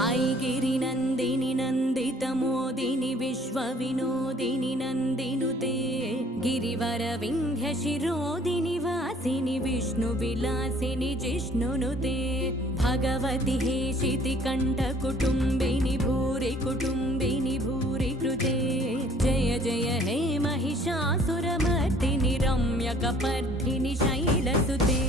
ऐगिरिनन्दिनि नन्दितमोदिनि विश्वविनोदिनि नन्दिनुते गिरिवरविन्ध्यशिरोदिनि वासिनि विष्णुविलासिनि जिष्णुनुते भगवति हेशितिकण्ठकुटुम्बिनि भूरि कुटुम्बिनि भूरि कृते जय जय हे महिषासुरमर्दिनि रम्यकपर्दिनि शैलसुते।